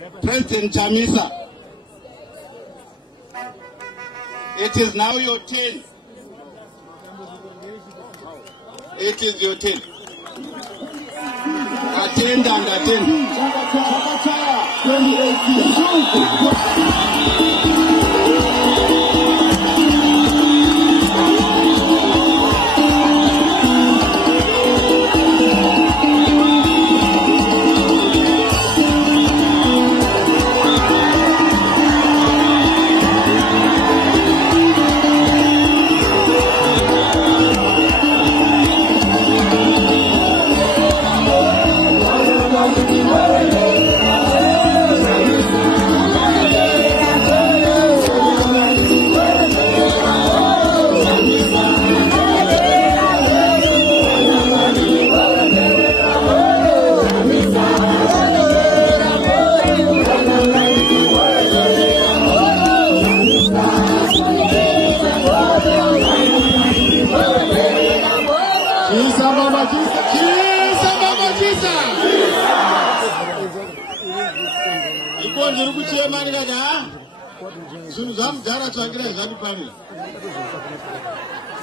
President Chamisa, it is now your turn. It is your turn. Attend and attend. 2018.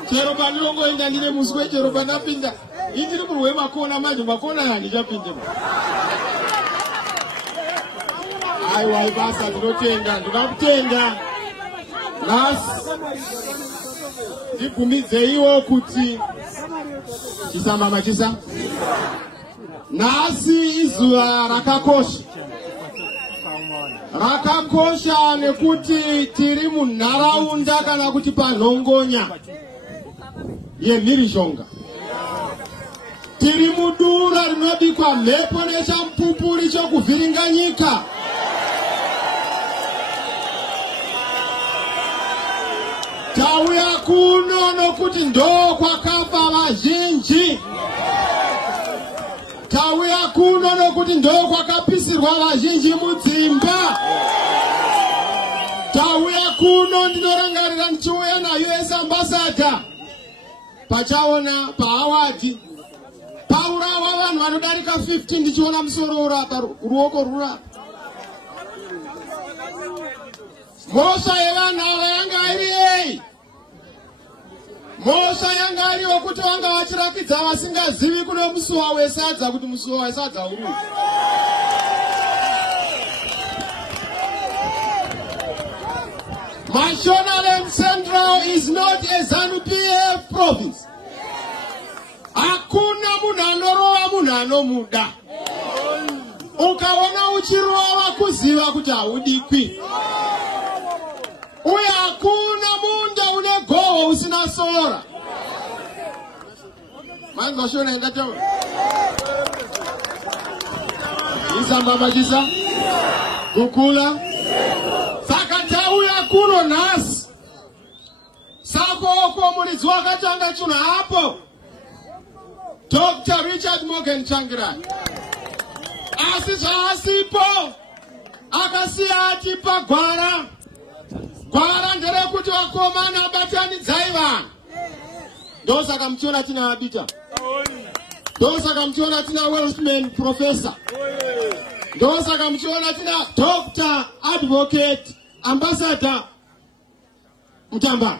Chero panilongo inda ndine muswe chero panapinda indiri kurwe makona manje makona handichapinde aiwa basa ndinotenga ndikakutenga nasi ndibvumidzeyiwo kuti chisamba machisa nasi izuva rakakosha nekuti tiri munharaunda kana kuti panhongonya yemhirishonga. Tiri mudura rinobikwa mhepo nechamupupuri chokuvhiringanyika. Tauya kuno nokuti ndo kwakafa vazhinji. Tauya kuno nokuti ndo kwakapisirwa vazhinji mudzimba. Tauya kuno ndinorangarira ndichiuya naUS ambassador pachaona paawadi paurawa vanhu vanodarika 50 ndichiona musoro urapa ruoko rura. Mhosva yevanhu ava yanga iri ei? Mhosva yanga iri wekuti vanga vachirakidza vasingazivi kuno musuwa wesadza kuti musuwa wesadza uri. Mashonaland Central is not a ZANU-PF province. Hakuna munhu anorova munhu anomuda. Ukaona uchirova kuziva kuti haudikwi. Uye hakuna munda une goho usina sora. Mani mashona ingataura. Isamba machisa. Kukula. Saka tauya kuno nhasi. Sako oko muridzi wakatanga chunhu hapo. Dr. Richard Morgan Changirai. Asi zvaasipo akasiya atipa gwara. Gwara nderekuti vakomana batanidzai vanhu. Ndosaka muchiona tina Abita. Ndosaka muchiona tina Welshman Professor. Ndosaka muchiona tina Dr. Advocate Ambassador Mutamba.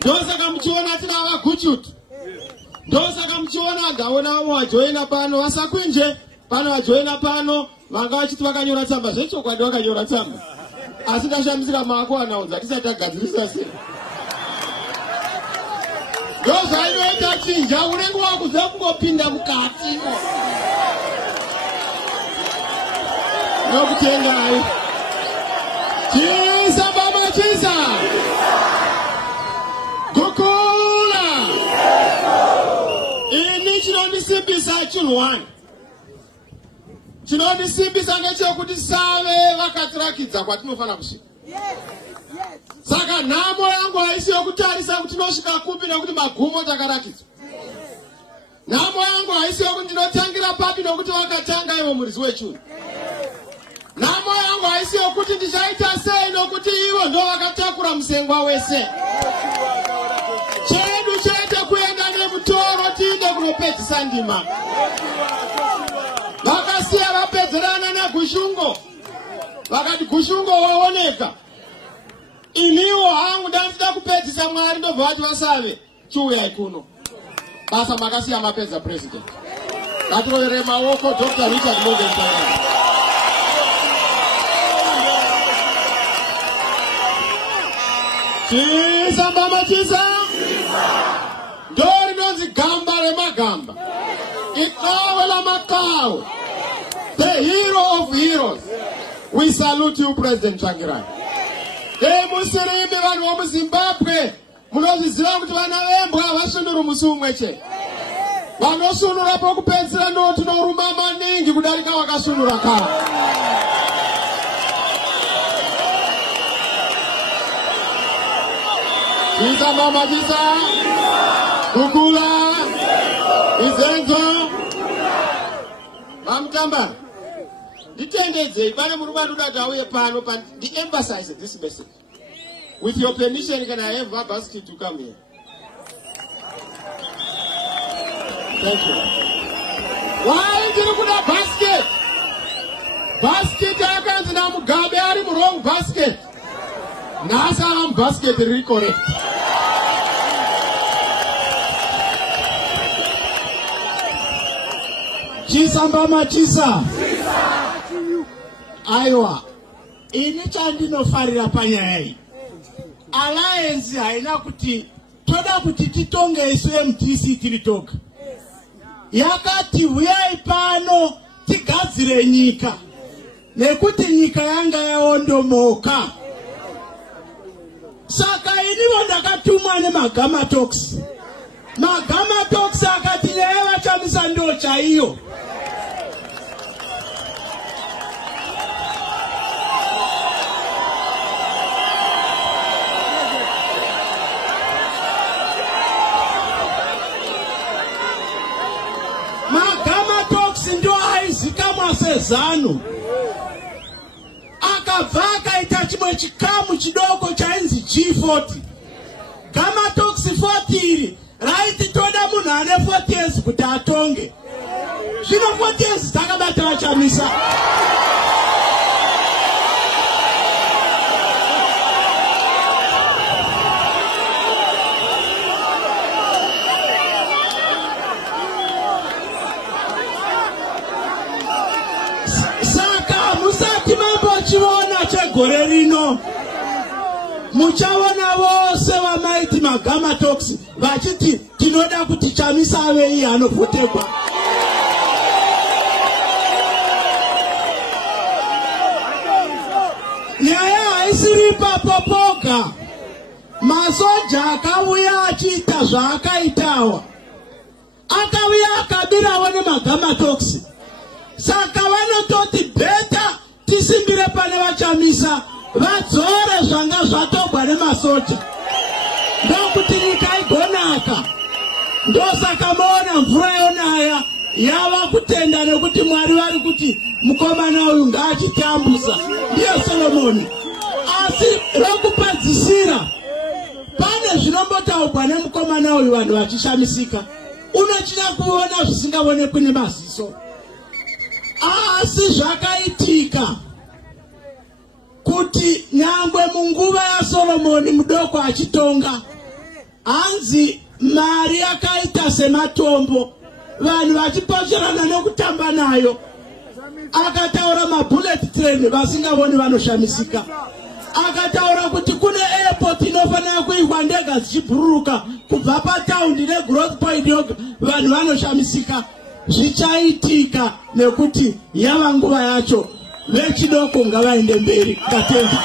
Ndosaka muchiona tina vaGuchutu. Ndosaka muchiona gaona wajoina pano vasakwinje pano wajoina pano vanga vachiti vakanyora tsamba zvechokwadi vakanyora tsamba asi ndashambisira maako anaudza tisati agadzirisa sei. Ndozvainoita chinja unenge wakubva kungopinda mukatimo. Nokutengai chisamba machisa Gukula ini chinondisimbisa chinhu wani. Chinondisimbisa ngechekuti save vakatirakidza kwatinofana kusvika. Saka nhamo yangu haisi yokutarisa kuti tinosvika kupi nekuti magumo takarakidzwa. Nhamo yangu haisi yokuti ndinotangira papi nokuti vakatanga ivo muridzi wechinhu. Nhamo yangu haisi yokuti ndichaita sei nokuti ivo ndo vakatakura musengwa wese. Chedu chete kuenda nemutoro tiinde kunopedzisa ndima. Vakasiya vapedzerana naGushungo. vakati gushungo waoneka. Iniwo hangu ndandida kupedzisa Mwari ndobva vati vasave chiuya ikuno. Basa makasiya mapedza president. Ngatirovere maoko Dr. Richard Mugabe. Chisa mama chisa. Dori nonzi gamba remagamba. Ikawe la makao. The hero of heroes. We salute you, President Tsvangirai. Hey, Musirimi vanhu vomu Zimbabwe. Munozviziva kuti vana vembwa vasunura musi umweche. Vanosunura pokupedzisira ndo tinorumba maningi kudarika vakasunura kare. Chisa mama chisa. Kukula. Izenzo. Mamtamba. Nditendedzei pane murume udati auye pano the emphasize this message. With your permission, can I have a basket to come here? Thank you. Why did you put a basket? Basket, I can't now Mugabe are wrong basket. Nasa basket recorrect. Chisa mbama chisa. Aiwa. Ini chandinofarira panyaya iyi. Alliance haina kuti toda kuti titonge isu MTC tiri toga. Yakati huyai pano tigadzire nyika. Nekuti nyika yanga yaondomoka. Saka iniwo ndakatumwa neMagama Talks. Magama Talks akati nyaya vachamisa ndo chaiyo. Magama Talks ndo aizikamwa sezano. Akabva akaita chimwe chikamu chidoko chainzi G40. Gama Talks 40 iri raiti toda munhu ane 40 years kuti atonge. Zvino 40 years takabata vachamisa. Saka musati mambo chiona chegore rino. Muchaona vose vamaiti Magama Talks vachiti tinoda kuti chamisa ave iye anovotekwa. Nyaya haisiri ipapo poga. Masoja akauya achiita zvaakaitawa. Akauya akabirawo neMagama Talks. Saka vanototi beta tisimbire pane vachamisa. Vadzore zvanga zvatogwa nemasoja. Ndokuti nyika igonaka. Ndosaka maona mvura yonaya yava kutenda nekuti Mwari vari kuti mukomana uyu ngaachitambusa. Ndiye Solomoni. Asi rokupadzisira pane zvinombotaurwa nemukomana uyu vanhu vachishamisika. Unochinya kuona zvisingaonekwi nemaziso. Asi zvakaitika kuti nyangwe munguva ya Solomoni mudoko achitonga hanzi mari yakaita sematombo vanhu vachipocherana nokutamba nayo. Akataura mabullet train vasingavoni vanoshamisika. Akataura kuti kune airport inofanira kuigwa ndega dzichibhururuka kubva pataundi negrowth point yoga vanhu vanoshamisika. Zvichaitika nekuti yava nguva yacho. Vechidoko ngavaende mberi. Tatenda.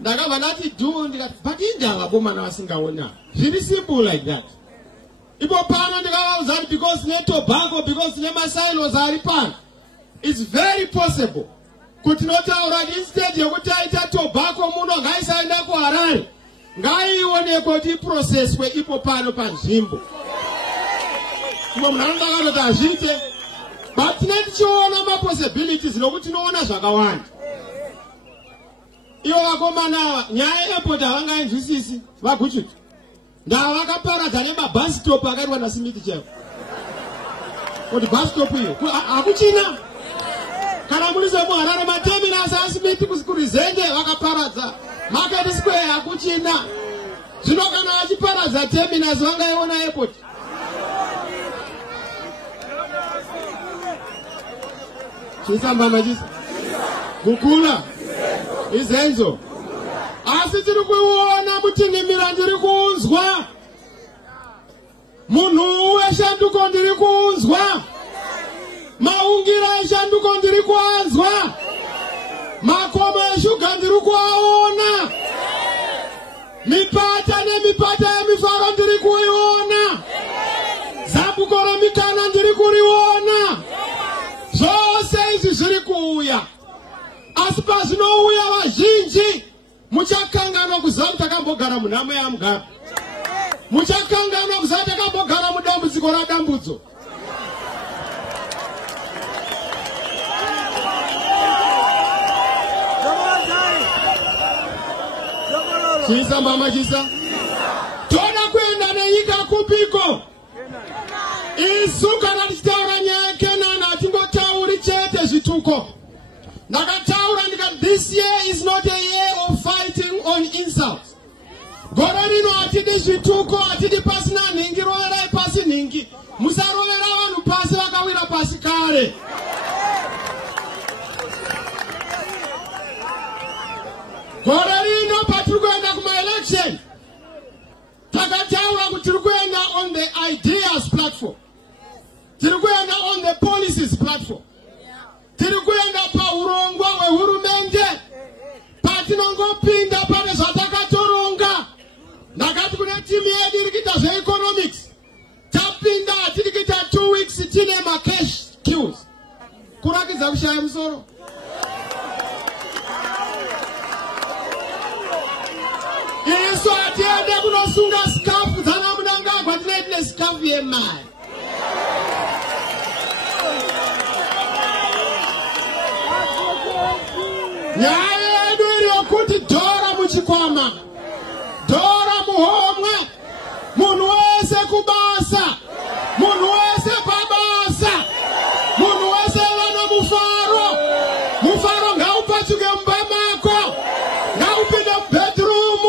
Ndakabva ndati do ndikati but indanga bomana vasingaona. Very simple like that. Ipo pano ndikavauza kuti because neTobacco because nemasilos ari pano. It's very possible. Kuti notaura instead yokuti aita Tobacco muno ngaisaenda kuHarare. Ngaionekwe kuti processwe ipo pano panzvimbo. Ipo munhu anoti azviite. But tichiona ma possibilities nokuti tinoona zvakawanda. ndiyo vakomana nyaya yeairport havangainzwisisi vaguchuti ndavakaparadza nemabus stop akaitwa naSmith chaivo kuti bus stop iyo hakuchina kana muri semuharare mateminasi aSmith kurizende vakaparadza Market Square hakuchina zvino kana vachiparadza terminasi vangaiona airport chisambama chisa kukula izenzo asi tiri kuiona mutinhimira ndiri kunzwa munhu weshanduko ndiri kunzwa maungira eshanduko ndiri kuanzwa makomo eshuga ndiri kuaona mipata nemipata yemifaro ndiri kuiona zambuko remikana ndiri kuriona zvose izvi zviri kuuya asi pazvinouya vazhinji muchakanganwa kuziva kuti takambogara munhamo yamugara muchakanganwa kuziva takambogara mudambudziko radambudzo chisa mama chisa toda kuenda nenyika kupiko isu kana tichitaura nyaya Kenani hatingotauri chete zvituko ndakataura ndikati this year is not a year of fighting on insults gore rino hatidi zvituko hatidi pasina nhingi roverai pasi nhingi musarovera vanhu pasi vakawira pasi kare gore rino patiri kuenda kumaelection takataura kuti tiri kuenda on the ideas platform tiri kuenda on the policies platform tiri kuenda paurongwa hwehurumende patinongopinda pane zvatakatoronga ndakati kune timu yedu iri kuita zveeconomics tapinda hatiri kuita 2 weeks tine macash queues kurakidza kushaya musoro isu hatiende kunosunga sikafu dzanamunangagwa tine sikafu yemari nyaya yedu iri yokuti dhora muchikwama dhora muhomwe munhu wese kubasa munhu wese pabasa munhu wese vana mufaro mufaro ngaupatuke mumba mako ngaupinde mubedroom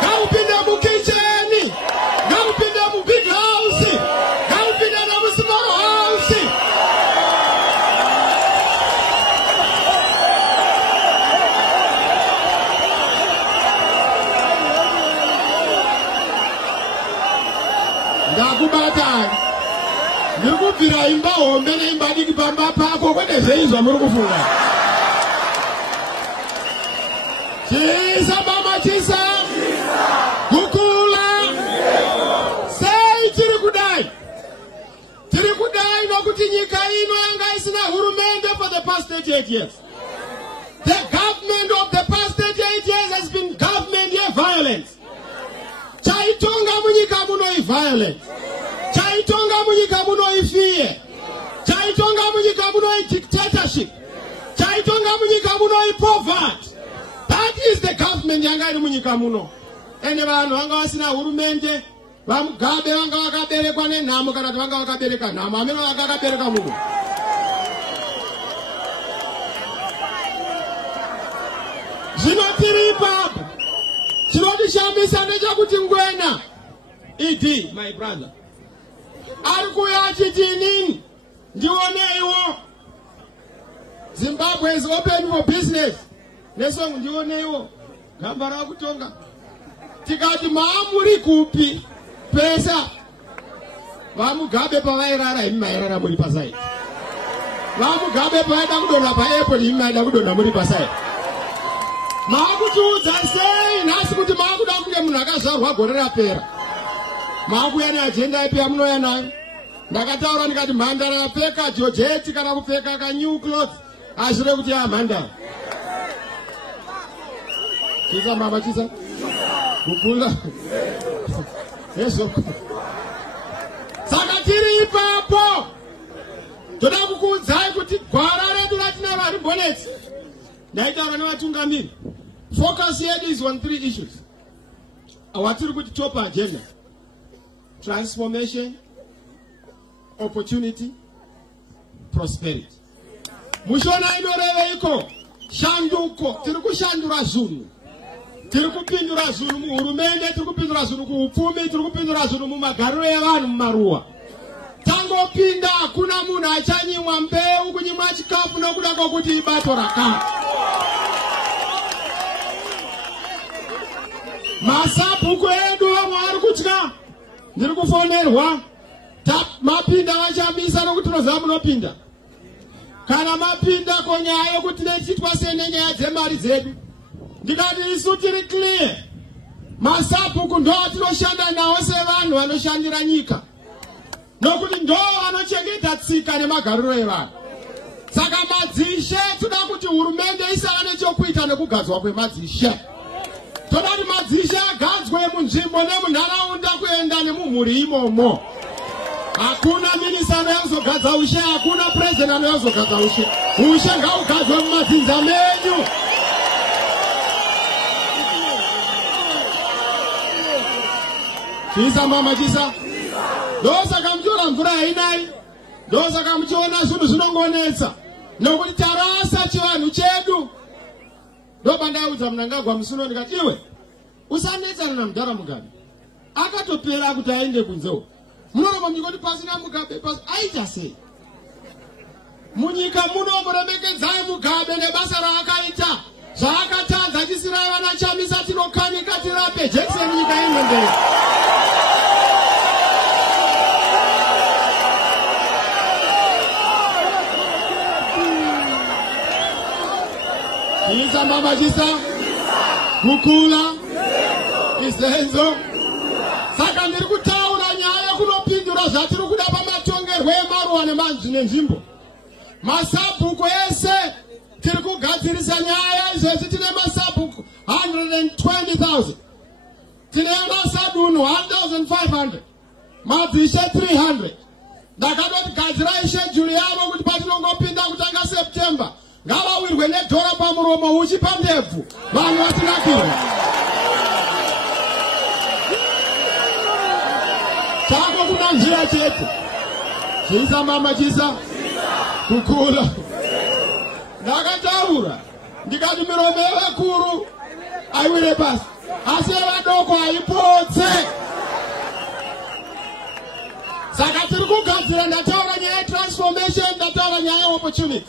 ngaupinde mukicheni ngaupinde mubig house ngaupinde nemusmall house ndakubata ndikubvira imba hombe neimba diki pamba pako kwete zveizva muri kufunga chisa mama chisa kukula sei tiri kudai nokuti nyika ino yanga isina hurumende for the past 38 years the government of the past 38 years has been government yeviolence chaitonga munyika muno iviolence chaitonga munyika muno ifear chaitonga munyika muno idictatorship chaitonga munyika muno ipoverty that is the government yanga iri munyika muno ene vanhu vanga vasina hurumende vamugabe vanga vakaberekwa nenhamo kana kuti vanga vakabereka nhamo amene vanga vakabereka munhu zvino tiri ipapo chinotishambisa ndechekuti Ngwena Idi my brother ari kuuya achiti inini ndioneiwo Zimbabwe is open for business nesongo ndioneiwo gamba rakutonga tikati maamuri kupi pesa vamugabe pavairara imi mairara muri pasai vamugabe pavaida kudonha paairport imi maida kudonha muri pasai maakutiudza sei nhasi kuti maakuda kunge munhu akazvarwa gore rapera maakuya neajenda ipi yamunouya nayo ndakataura ndikati mhandara yapfeka jojeti kana kupfeka kanew clothes azvire kuti mhandara chisa mama chisa kukula ezvo saka tiri ipapo toda kukuudzai kuti gwara redu ratina vari boneti ndaitaura nevatungamiri Focus here is on 3 issues. Awatiri kuti top agenda. Transformation, opportunity, prosperity. Mushona inoreve iko shanduko tiri kushandura zungu. Tiri kupindura zungu muhurumende, tiri kupindura zungu kuupfumi, tiri kupindura zungu mumagariro evanhu mumaruwa. Tangopinda hakuna munhu achanyimwa mbeu kunyimwa chikafu nokuda kwokuti ibato rakanga. Masabhuku edu vamwe vari kutya. Ndiri kufonerwa. Mapinda vachamisa nokuti tinoziva munopinda. Kana mapinda konyaya yokuti nechitwa senenyaya dzemari dzedu. Ndikati isu tiri clear. Masabhuku ndo atinoshanda nawo sevanhu vanoshandira nyika. Nokuti ndo vanochengeta tsika nemagariro evanhu. Saka madzishe toda kuti hurumende isava nechokuita nekugadzwa kwemadzishe. Toda kuti madzishe agadzwe munzvimbo nemunharaunda kuenda nemumhuri imomo. Hakuna minisa anoyakuzogadza ushe, hakuna president anoyakuzogadza ushe. Ushe ngaugadzwe mumadzinza menyu. Chisa mama chisa. Ndosaka muchiona mvura hainai. Ndosaka muchiona zvinhu zvinongonetsa. Nokuti tarasa chivanhu chedu. Ndobandaudza Mnangagwa Musuno ndikati iwe usanetsana naMudhara Mugabe. Akatopera kuti aende kunzewo. Munoramba muchingoti pasina Mugabe pasi aita sei? Munyika muno muremekedzai Mugabe nebasa raakaita. Zvaakatadza chisina vana chamisa tinokanika tirape Jackson nyika ino mberi. Chisa mama chisa. Kukula. Isenzo. Saka ndiri kutaura nyaya kunopindura zvatiri kuda pamatongerwe emaruwa nenzvimbo. Masabhuku ese tiri kugadzirisa nyaya izvesi tine masabhuku 120,000. Tine masadunu 1,500. Madzishe 300. Ndakadoti gadzirai schedule yavo kuti patinongopinda kutanga September. Ngavawirwe nedhora pamuromo uchipa ndebvu vanhu vatinakirwa. Chako kuna njira chete. Chisa mama chisa. Kukula. Ndakataura. Ndikati miromo yevakuru aiwire pasi. Asi yevadoko aipotse. Saka tiri kugadzira ndataura nyaya yetransformation, ndataura nyaya yeopportunity.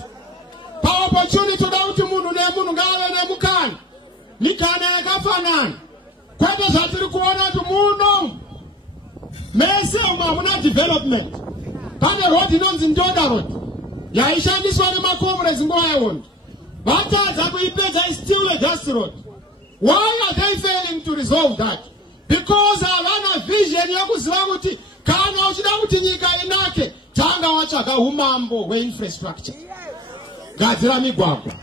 Pa-opportunity toda kuti munhu nemunhu ngave nemukana. Mikana yakafanana. Kwete zvatiri kuona kuti muno mese umu hamuna development. Pane road inonzi Ndoda Road. Yaishandiswa nemakomrades nguva yehondo. Vatadza kuipedza is still a dust road. Why are they failing to resolve that? Because havana vision yokuziva kuti kana uchida kuti nyika inake tanga watsvaga umambo hweinfrastructure. Gadzira migwagwa,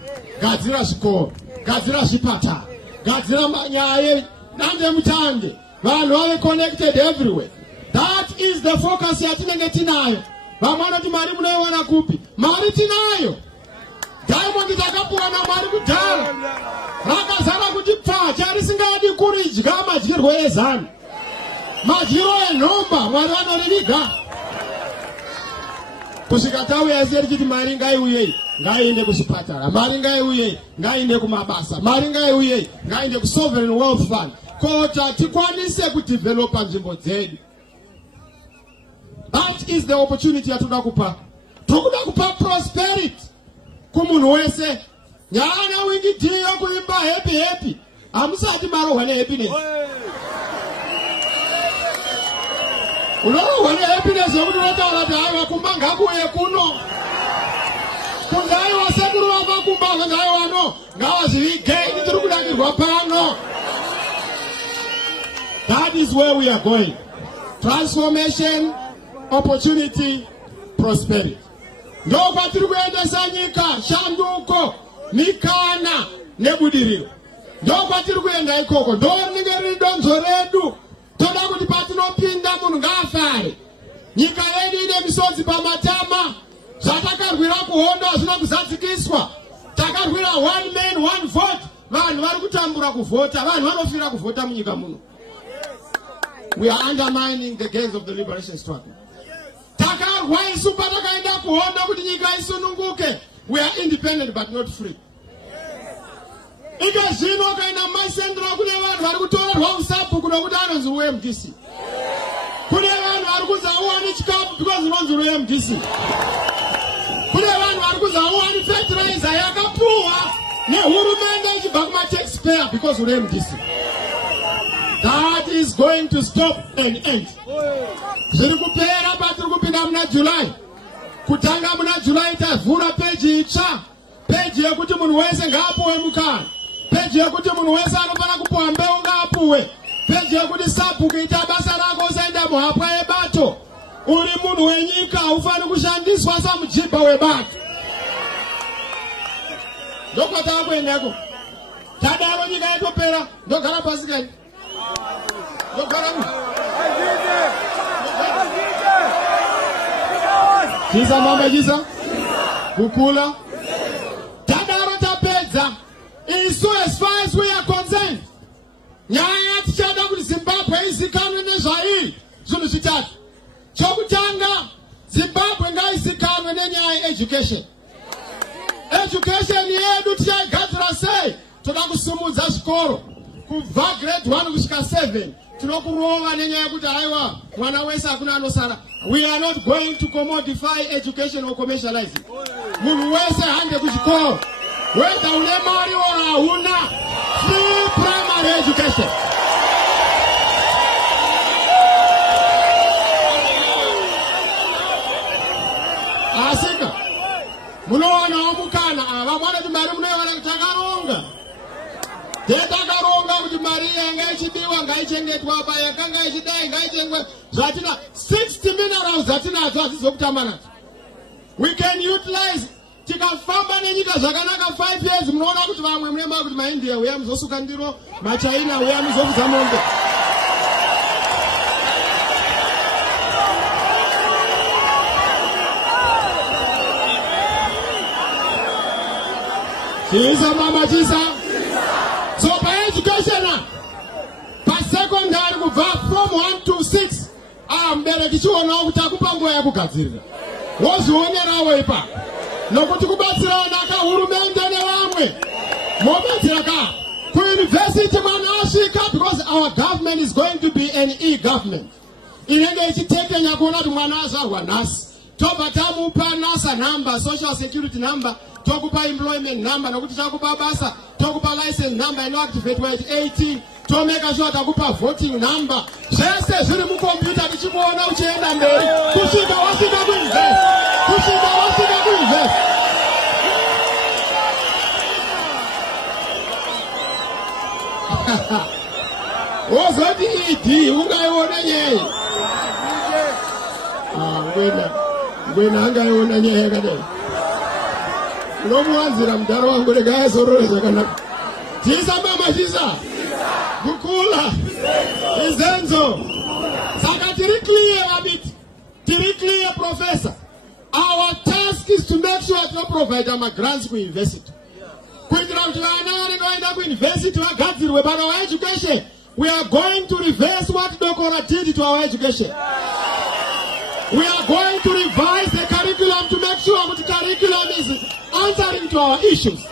gadzira zvikoro, gadzira zvipatara, gadzira nyaya nandemutange, vanhu vave connected everywhere. That is the focus yatinenge tinayo. Vamwe vanoti mari munoiwana kupi? Mari tinayo. Diamond takapuwana mari kudhara. Rakazara kuti pfacha risingadi kuridya madyirwo ezana. Madyiro enhomba Mwari vanoriviga. Kusvika tauya ese richiti mari ngaiuye, ngaiende kuzvipatara, mari ngaiuye, ngaiende kumabasa, mari ngaiuye, ngaiende kusovereign wealth fund. Kota tikwanise kudevelopa nzvimbo dzedu. That is the opportunity yatoda kupa. Tokuda kupa prosperity kumunhu wese. Nyana wingi tiyo kuimba happy happy. Hamusati marohwa nehappiness. Unorohwa nehappiness yokuti unotaura kuti haiwa kumba ngakuuye kuno. Kundaiwa sekuru vavakumba kundaiwa no. Ngavazvivigei tiri kudakirwa pano. That is where we are going. Transformation, opportunity, prosperity. Ndopa tiri kuendesa nyika, shanduko, mikana, nebudiriro. Ndopa tiri kuenda ikoko, ndorningeri donzo redu. Toda kuti patinopinda munhu ngaafare. Nyika yedu ine misodzi pamatama. Zvatakarwira kuhondo hazvina kuzadzikiswa. Takarwira one man, one vote. vanhu vari kutambura kuvhota, vanhu vanofira kuvhota munyika muno. We are undermining the gains of the liberation struggle. Takarwa isu patakaenda kuona kuti nyika isununguke. We are independent but not free. Ika zvino kaina masendra kune vanhu vari kutorerwa usabhuku nokuti anonzi UMDC. Kune vanhu vari kuzauwani chikafu because unonzi UMDC. Kune vanhu vari kuzauwani fertilizer yakapuwa nehurumende ichibva kuma-taxpayer because UMDC. That is going to stop and end. Zviri kupera patiri kupinda muna July. Kutanga muna July tavhura peji itsva. Peji yekuti munhu wese ngaapuwe mukana. Peji yekuti munhu wese anofana kupuwa mbeu ngaapuwe. Peji yekuti sabhuku ita basa rako usaenda muhapwa yebato. Uri munhu wenyika ufani kushandiswa samujibha webato. Ndokwatava kuendeko. Tadaro nyika yatopera. Ndogara pasi kani. Jisa mama jisa Kukula Tadaro tapedza. So as far as we are concerned, nyaya tichada kuti Zimbabwe izikanwe nezvairi zvinhu zvitatu. Chokutanga, Zimbabwe ngaizikanwe nenyaya education. Education yedu tichaigadzira sei? Toda kusumudza zvikoro kubva grade 1 kusvika 7. Tinokurova nenyaya yekuti haiwa mwana wese hakuna anosara. We are not going to commodify education or commercialize it. Munhu wese hande kuchikoro. Whether une mari or hauna, free primary education. Asika munowana omukana ava mwana kuti mari munoiwana kuti takaronga. Takaronga kuti mari yanga ichibiwa ngaichengetwa apa yakanga ichidai ngaichengetwa zvatina 60 minerals dzatinadzo hadzizokutamba nadzo. We can utilize tikafamba nenyika zvakanaka 5 years munoona kuti vamwe munemba kuti maIndia uya muzosuka ndiro, maChina uya muzokudza mombe. Chisa mama chisa. So by education, by secondary kubva from 1 to 6, mbereki chiona kuti akupa nguva yakugadzirira. Wozvionerawo ipa. Nokuti kubatsirana kahurumende nevamwe. Mobatsira ka. Ku-university mwana asvika because our government is going to be an e-government. Inenge ichitekenya kuona kuti mwana azvarwa nhasi. Tobva tamupa NASA number, social security number, tokupa employment number, nokuti takupa basa, tokupa license number, inoactivate weight 18, tomeka sure takupa voting number. Zvese zviri mukompyuta tichimuona uchienda mberi. Kusvika wasvika kuinvest. Kusvika wasvika kuinvest. Wozoti ID ungaiona nyeye. Ngwena angaiona nyeye yakadai. Unomuwanzira mudhara wangu rega azorore zvakanaka. Jisa mama jisa. Kukula. Izenzo. Saka tiri clear a bit. Tiri clear, professor. Our task is to make sure to provide them grants to university. Kuitira kuti vana vanenge vaenda kuuniversity vagadzirwe but our education. We are going to reverse what Dokora did to our education. We are going to revise the curriculum to make sure that the curriculum is answering to our issues.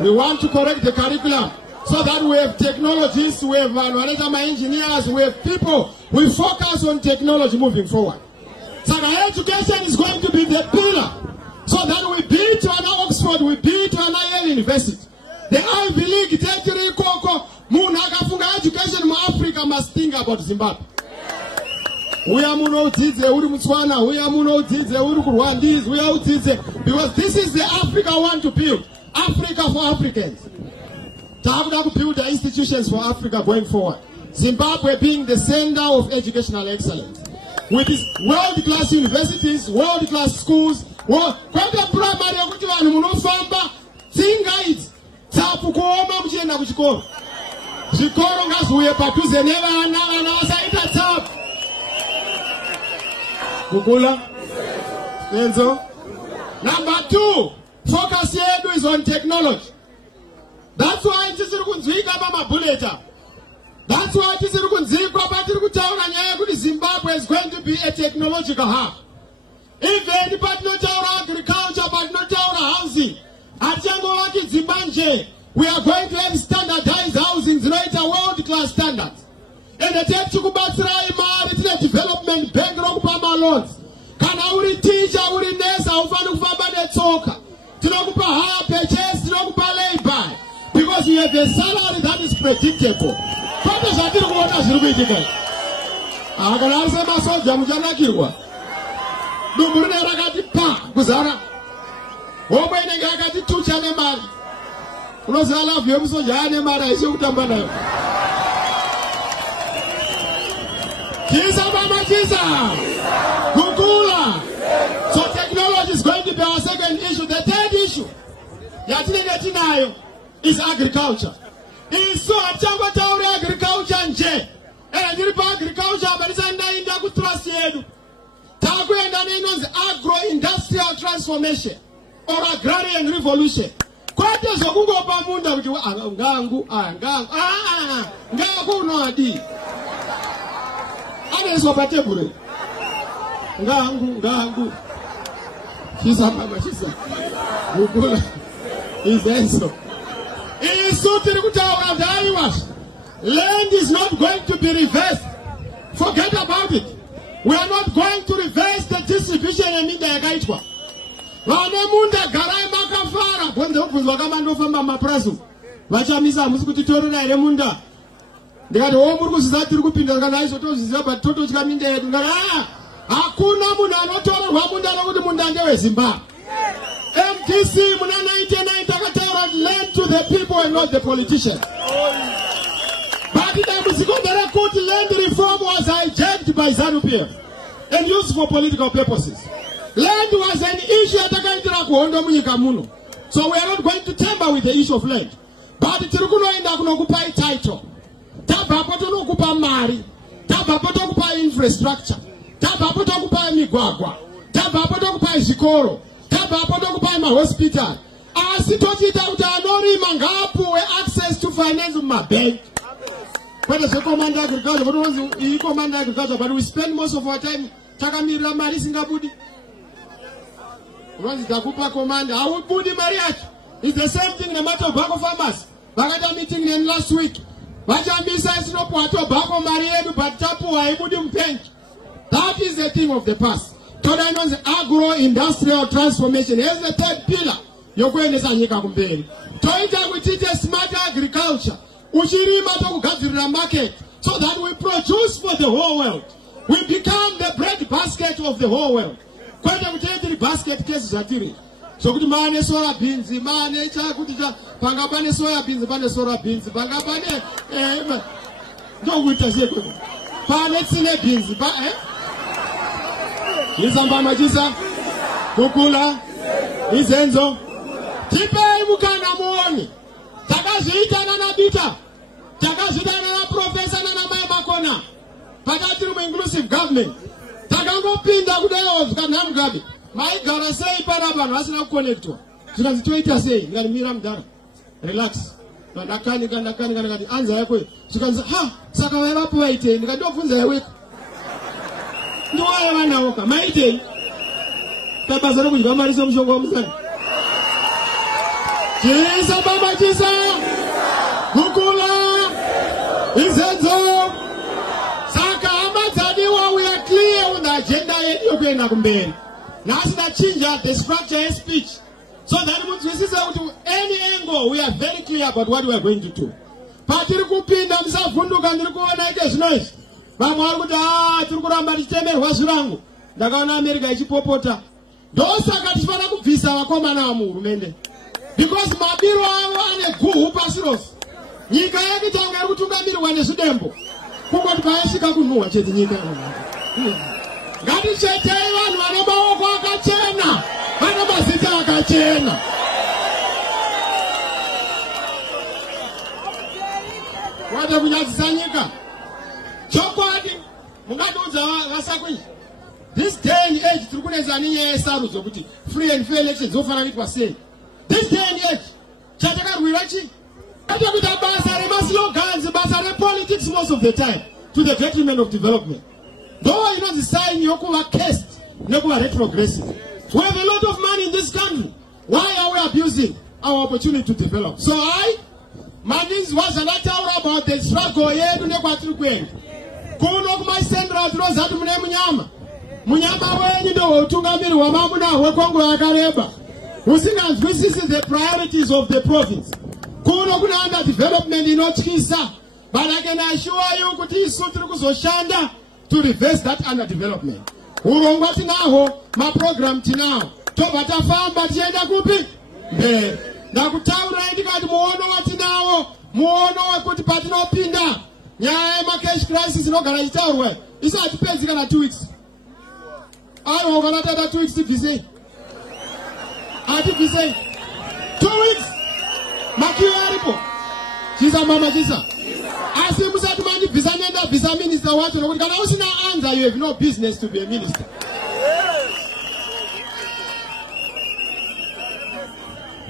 We want to correct the curriculum so that we have technologists, we have engineers, we have people. We focus on technology moving forward. So our education is going to be the pillar so that we beat an Oxford, we beat an Yale University. The Ivy League, Tetiri Koko, Munakafunga education in Africa must think about Zimbabwe. We are Muno Tidze, Uri Mutswana, we are Muno Tidze, Uri Rwandese, we are Tidze, because this is the Africa I want to build. Africa for Africans. To build the institutions for Africa going forward. Zimbabwe being the center of educational excellence. With its world-class universities, world-class schools, kwenda primary yokuti vanhu munofamba tsingaidzi tsapu kuoma muchienda kuchikoro. Zvikoro ngazviuye padhuze nevana, vana vasaita tsapu. Kukula? Enzo? Number 2, focus yedu is on technology. That's why tisiri kunzwika pamabuleta. That's why tisiri kunzwika patiri kutaura nyaya kuti Zimbabwe is going to be a technological hub. Even patinotaura agriculture, patinotaura housing, atichangovaki Zimbabwe, we are going to have standardized housing dzinoita world-class standards. And the tech kubatsira imari tine development bank rokupa loans. Kana uri teacher, uri nurse, aufani kufamba netsoka. Tinokupa higher purchase, tinokupa labor. Because you have a salary that is predictable. Pata zvatiri kuona zviri kuitika. Kana ari semasoja muchanakirwa. Dumbu rine rakati pa kuzara. Homwe inenge yakati tucha nemari. Unoziva love yemusoja ane mari haisi kutamba nayo. Kisa mama kisa. Kukula. So technology is going to be our second issue. The third issue yatinenge tinayo is agriculture. Iso achangwa tauri agriculture nje. Ndiri pa agriculture abarisa ndainda ku trust yedu. Takuenda ninonzi agro-industrial transformation or agrarian revolution. Kwate zokungopa munda kuti ngangu unowadi. Aneso pa tebure. Ngangu. Chisa mama chisa. Kukula. Izenso. Isu tiri kutaura ndaiwas. Land is not going to be reversed. Forget about it. We are not going to reverse the distribution eminda yakaitwa. Vane munda garai makafara. Bonde ukuzwa kama ndofamba maprasu. Vachamisa hamusi kuti torona ere munda. Ndikati muri kuziza tiri kupinda kana iso toziza but tototyika minda yedu. Ngati hakuna munhu anotorerwa munda nokuti munda ndewe Zimbabwe. MTC muna 99 takataura land to the people and not the politicians. But the land reform was hijacked by ZANU-PF and used for political purposes. Land was an issue at the so we are not going to tamper with the issue of land. But the title. Tabapoto kupa mari. Tabapoto kupa infrastructure. Tabapoto kupa migwagwa. Tabapoto kupa zikoro. Tabapoto kupa ma hospital. Asitotita utanori mangapu access to finance in my bank. But as a command agriculture, but we spend most of our time takamira mari singabudi. Once Dakupa command, I would put the mariachi. It's the same thing in the matter of tobacco farmers. Bagada meeting in last week. Bajamisa is no part of tobacco mariedu, but tapu I wouldn't paint. That is the thing of the past. Today's agro-industrial transformation. Here's the third pillar. You're going to say compare. Toita we teach a smart agriculture. Ushirima to gather market so that we produce for the whole world. We become the bread basket of the whole world. Kwenda kutenderi basket cases atiri. So kuti mane soya beans, mane chakuti pangapane soya beans, pane soya beans, pangapane ndo kuitazie kwa. Pane tsine beans, Izamba majisa, kukula, izenzo. Tipe mukana muoni. Takazitana na bita. Takazitana na professor na mai makona. Pakati mu inclusive government. Takangopinda kudayo kana Mugabe. Mai gara sei para bana asina connectwa. Tikazitoita sei ngalimira mdara. Relax. Ndakani ngati anza yako. Tikanza saka wapo waite ndikadofunza yawe. Ndo wale wanaoka maite. Tabazaro kujwa mariso mshongo mzani. Kisa baba kisa. Kukula. Izenzo. Saka amazadiwa we are clear on the agenda yetu kwenda kumbele. Na asina chinja the structure of speech. So that means any angle we are very clear about what we are going to do. Patiri kupinda msafunduka ndikuona ike zinoizi. Vamwari kuti tirikuramba tichemere wazurangu. Ndakaona America ichipopota. Ndosaka tifana kubvisa vakomana vamuhurumende. Because mabiro avo ane guhu pasi rose. Nyika yedu tanga iri kutungamirwa nezvidembo. Kungoti paisvika kunhuhwa chete nyika. Ngatichetei vanhu vane maoko akachena, vane mazita akachena. Wade kunyadzisa nyika. Chokwadi mungatiudza vasakwini. This day and age, Trukuneza Niye Saruzo, free and fair elections, Zofanamit was saying. This day and age, Chataka Wirachi, politics most of the time to the detriment of development. Though you know the sign Yokuwa cast, Yokuwa retrogressive. We have a lot of money in this country. Why are we abusing our opportunity to develop? So Madins was a lot about the struggle here to Nekwatrukwen. Kuno my central draws at Munyama. Munyama when you Tungamir Wamamuna, Wakongo Akareba. Usinas, this is the priorities of the province. Kuno Kunanda development in Ochkisa. But I can assure you, Kuti Sutrukus Oshanda to reverse that underdevelopment. Urongwati naho, my program tinao. Tobata farm, but Yenda Kupi. Nakutaura indicate Mono Watinao, Mono Kuti Patino Pinda. Nyama cash crisis no Garajitawe. It's not depends on 2 weeks. I don't know that 2 weeks to visit. I did visit 2 weeks. Makiaripo. She's a mama Gisa. I say Musatumani Bizanenda, Visa Minister, what you can also now answer you have no business to be a minister.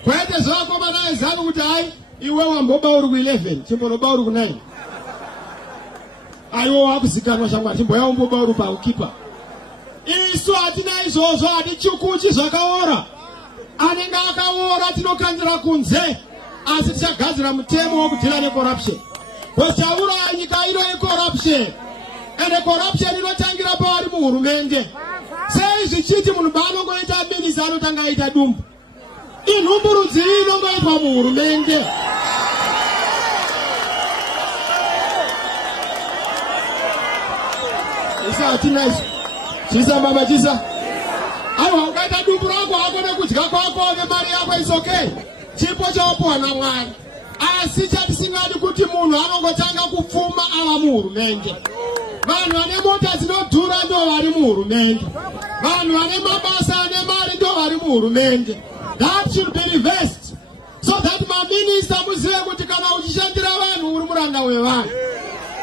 Quite as well, Commander is how would I? You were on Boba 11, Chimboroba 9. I will have Sikano Shamatimbo, Boba keeper. Isu Atina is also at the Chukuchi Zakawara. Anengaka Wara Tino Kandra Kunze, as it's a Gazram Temo of Tilane corruption. But Chaura and Kairo corruption. And the corruption in Tangira Bari Murumende. Says the cheating on Bano going to be Sanutanga Itadum. In Umuruzi, no by Murumende. It's a nice. She's a Mama Jisa. I won't get a Dubrago. I'm going to go to the Maria. It's okay. Chipo Jopo and Awan. I see that Singadi Kutimun. I don't go Tanga Kufuma Alamur, Mende. Man, when a motor is not Durando Arimur, Mende. Man, when a Mabasa and a Marido Arimur, Mende. That should be reversed. So that my minister was able to come out Shandirawan, Urmuranda Wewan.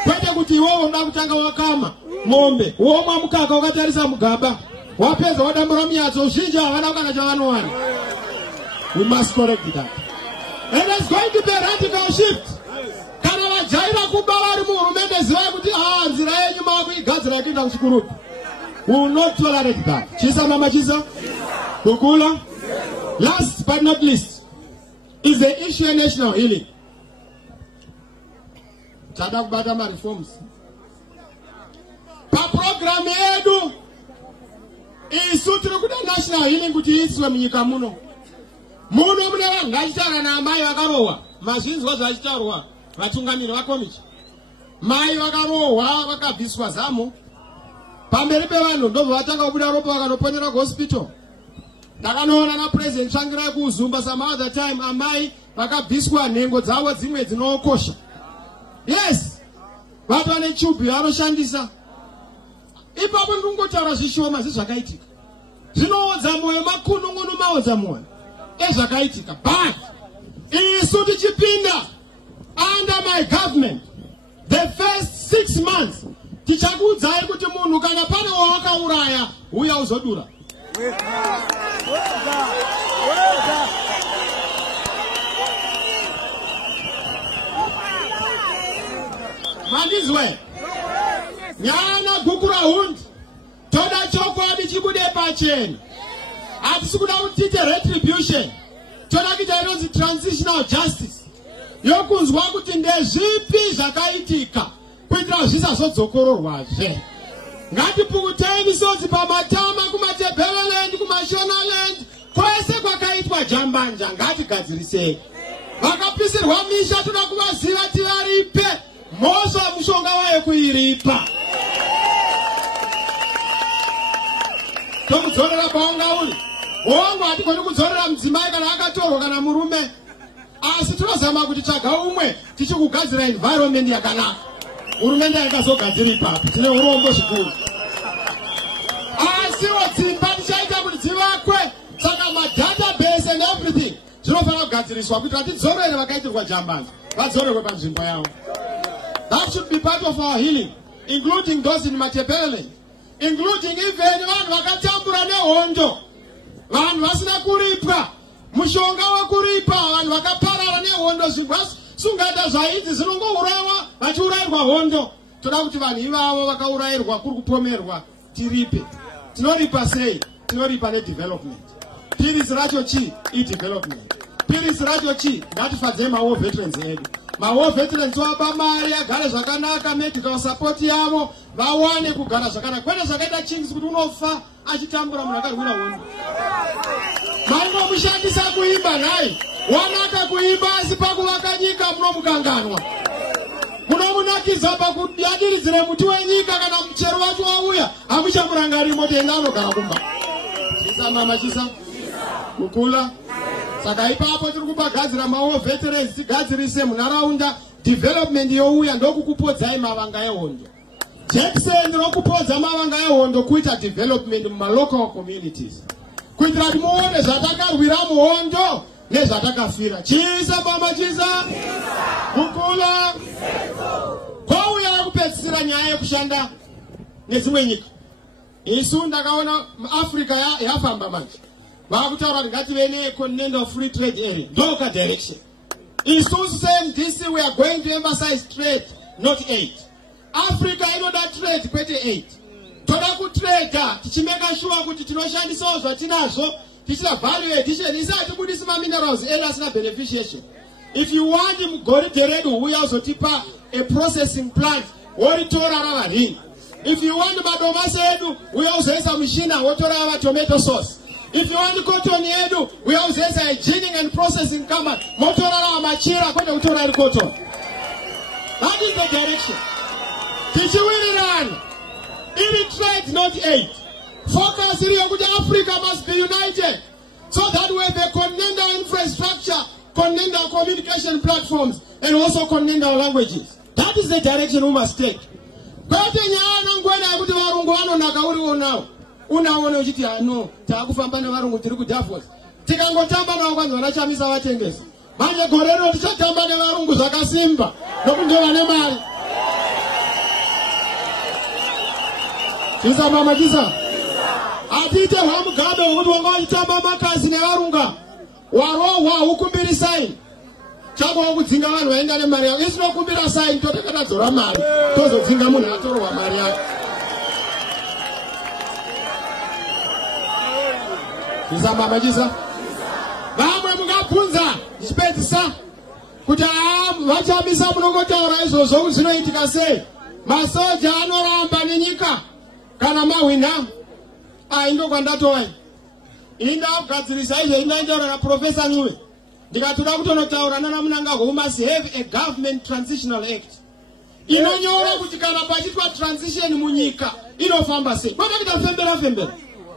Pete Kutiwo, Nakutanga Wakama. Mombe, Woma Mukaka, Watarisa Mugaba, Wapes, Wadamramia, so Shija, Wanakana Januan. We must correct that. And it's going to be a radical shift. Kanala Jaira Kubaramu, Mendes, Zirayu Mabi, Gazraki, and Skuru. We will not tolerate that. Chisa Mama Chisa, Kukula. Last but not least, is the issue of national healing. Chadak Badama reforms. Pa program yedu isutru kuda national healing kuti iswe mnyika muno mune ngachitara na mai vakarohwa mazhinji vachitarwa vatungamiri vakomichi mai vakarohwa vakabviswa zamo pamberi pevanhu ndobva vatanga kubuda ropa vakanoponera kuhospital. Ndakanoona na president Changira kuzumba some other time amai vakabviswa nhengo dzavo dzimwe dzinokosha. Yes, vatu vane chubi vanoshandisa. Ipapo ndingotaura zvishoma zvezvakaitika. Zvinoodza moyo makunun'unu maodza moyo ezvakaitika. But isu tichipinda under my government the first 6 months tichakuudzai kuti munhu kana pane wawakauraya uya uzodura. Mandizwe nyana gukura hundi toda chokwadi chibude pacheni atisikuda kutite retribution toda kuita inonzi transitional justice yokunzwa kuti ndezvipi zvakaitika kuitira zvisazodzokororwazve. Ngatipukutei misodzi pamatama, kumatebheleland, kumashonaland, kwese kwakaitwa jambanja ngatigadzirisei. Vakapisirwa misha toda kuvaziva tivaripe mhosva mushonga wayo kuiripa. Tomudzorera paunga uri wangu hatikoni kudzorera mudzimai kana akatorwa kana murume, asi tinozama kuti tsvaga umwe tichikugadzira environment yakanaka. Hurumende haikazogadzira ipapo, tine urombo zvikuru. Asiwo dzimba tichaita kuti dzivakwe, saka madatabase and everything zvinofanira kugadziriswa kuitira tidzorere vakaitirwa jambanja vadzorerwe panzvimbo yavo. That should be part of our healing, including those in Matebeleland. including even vanhu vakatambura nehondo, vanhu vasina kuripwa mushonga wekuripa, vanhu vakaparara nehondo. Zvingaita zvaidzi zvinongourayiwa vachiurayirwa hondo. Toda kuti vanhu ivavo vakaurayirwa kuri kupomerwa tiripe. Tinoripa sei? Tinoripa nedevelopment. Pirisi racho chi? I-development. Pirisi racho chi? Ngatifadzei mawar veterans edu. Mawar veterans wapa mari agare zvakanaka, medical support yavo vawane kugara zvakanaka. Kwete zvakaita Chinks kuti unofa achitambura munhu akarwira hondo. Mangomushandisa kuimba nhai. Wanaka kuimba asi pakuvaka nyika munomukanganwa. Munomunakidza pakuyadiridzire muti wenyika kana muchero wacho wauya hamuchamurangariri motenda anogara kumba. Chisa mama chisa. Kukula. Saka ipapo tiri kupagadzira mawar veterans tigadzirise munharaunda. Development youya ndokukupodzai mavanga ehondo. Jackson rokupodza mavanga ehondo kuita development mumalocal communities. Kuitira kuti muone zvatakarwira muhondo nezvatakafira. Chisa mama chisa. Kukula. Kwauya kupedzisira nyaya yekushanda nedzimwe nyika. Isu ndakaona Africa yafamba manje. Vakutaura kuti ngative necontinental free trade area. Ndoka direction. Isusu same DC we are going to emphasize trade, not aid. Africa inoda trade kwete aid. Toda kutrade tichimeka sure kuti tinoshandisawo zvatinazvo tichida value addition isati kubudisa minerals asina beneficiation. If you want goridhe redu uya uzotipa a processing plant woritora ravanhini. If you want madomasi edu uya uzoisa mushina wotora ava tomato sauce. If you want cotton edu uya uzoisa a ginning and processing company motora rava machira kwete kutora iri cotton. That is the direction. Tichiwirirana. Iri trade, not aid. Focus iri yokuti Africa must be united. So that way the continental infrastructure, continental communication platforms, and also continental languages. That is the direction we must take. Kwete nyana ngwena yakuti varungu vanonaka uriwo nawo. Unaone uchiti no, takufamba nevarungu tiri kuDavos. Tikangotamba nawo kwanza vanachamisa vatengesi. Manje gorero tichatamba nevarungu zvakasimba nokuti vane mari. Chisa mama chisa. Atite hwamugabe wokuti wanga wachitamba makazi nevarunga. Warohwa ukumbiri sign. Chako wakudzinga vanhu vaenda nemari yavo. Isi nokumbira sign totekatadzora mari. Tozodzinga munhu atorwa mari yake. Chisa mama chisa. Vamwe mungabvunza ndichipedzisa kuti vachamisa munongotaura izvozvo zvinoitika sei. Masoja anoramba nenyika. Kana mahwina aindo kwandatowa inda kugadzirisa izvo indaitaura naprofesa Ncube ndikatoda kutonotaura nana Munanga who must have a government transitional act inonyora kuti kana pachitwa transition munyika inofamba sei. Kwete kuti fembera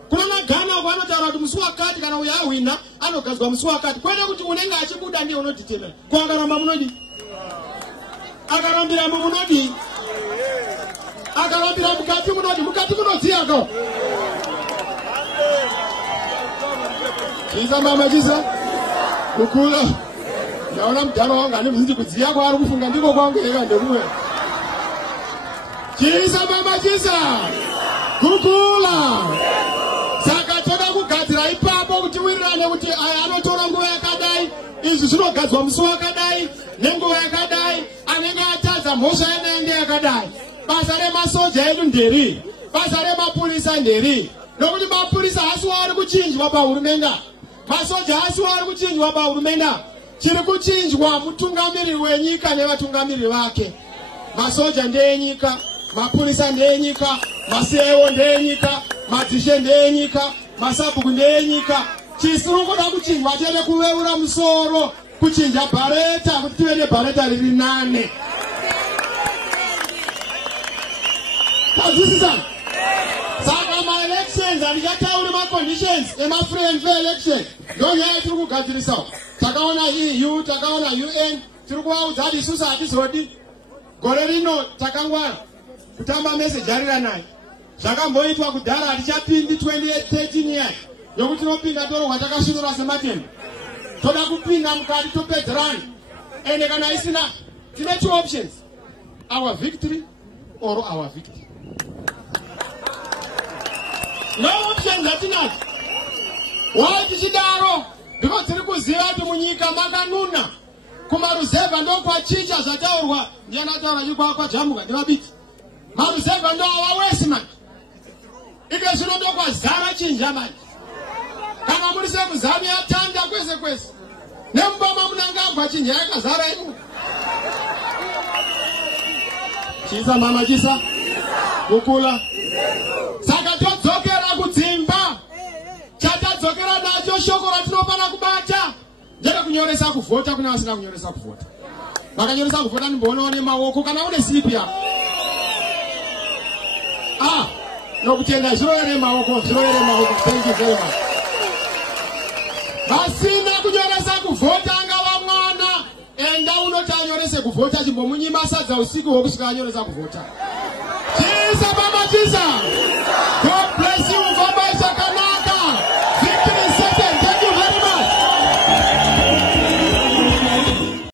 kuna Ghana kwanotaura kuti musi wakati kana uya ahwina anogadzwa musi wakati. Kwete kuti unenge achibuda ndiye unodetermine. Kwakaramba munodi akarambira munodi akarambira mukati munodziyako. Chisa mama chisa. Kukula. Ndaona mudhara wangu ane muzindi kudziya kwaari kufunga ndiko kwangu eka ndokumwe. Chisa mama chisa. Kukula. Saka toda kugadzira ipapo kuti wirirane kuti aya anotora nguva yakadai, izvi zvinogadzwa musi wakadai, nenguva yakadai, anenge atadza mhosva yanaende yakadai. Basa remasoja edu nderi, basa remapurisa nderi. Nokuti mapurisa hasi waari kuchinjwa pahurumende. Masoja hasi waari kuchinjwa pahurumende. Chiri kuchinjwa mutungamiriri wenyika nevatungamiriri vake. Masoja ndeyenyika, mapurisa ndeyenyika, maseo ndeyenyika, madzishe ndeyenyika, masabhuku ndeyenyika. Chisiri kuda kuchinjwa chete kuveura musoro, kuchinja bhareta kuti tive nebhareta riri 8. Kazvisisa. Saka ma-elections handikatauri ma-conditions ema-free and fair election. Ndonyaya tiri kugadzirisa. Takaona EU, takaona UN, tiri kuvaudza kuti isusu hatizodi. Gore rino takangwara kutamba message arira nayo. Zvakamboitwa kudhara hatichapindi 2013 year. Yokuti tinopinda torohwa takasvinura sematemba. Toda kupinda mukati topedzerana. Ende kana isina tine 2 options. Our victory or our victory. no option zatinazo wachichidaro because tiri kuziva kuti munyika makanuna kumaruzeva ndo kwachicha zvataurwa ndianataura chikwakwa jamuka ndivabiti maruzeva ndo awawesi manje ike zvino ndo kwazara chinja manje kana muri sekuzami yatanda kwese kwese nemboma munangagwa chinja yakazara inu chisa mama chisa kukula saka todzokera kudzimba chatadzokera nacho shoko ratinofana kubata ndekakunyoresa kuvhota kuna vasina kunyoresa kuvhota vakanyoresa kuvhota ndimboona une maoko kana une slipi yako nokutenda zviroere maoko thank you very much vasina kunyoresa kuvhota ngava mwana enda unoti anyorese kuvhota chimbomunyima sadza usiku hwokusvika anyoresa kuvhota chisa mama chisa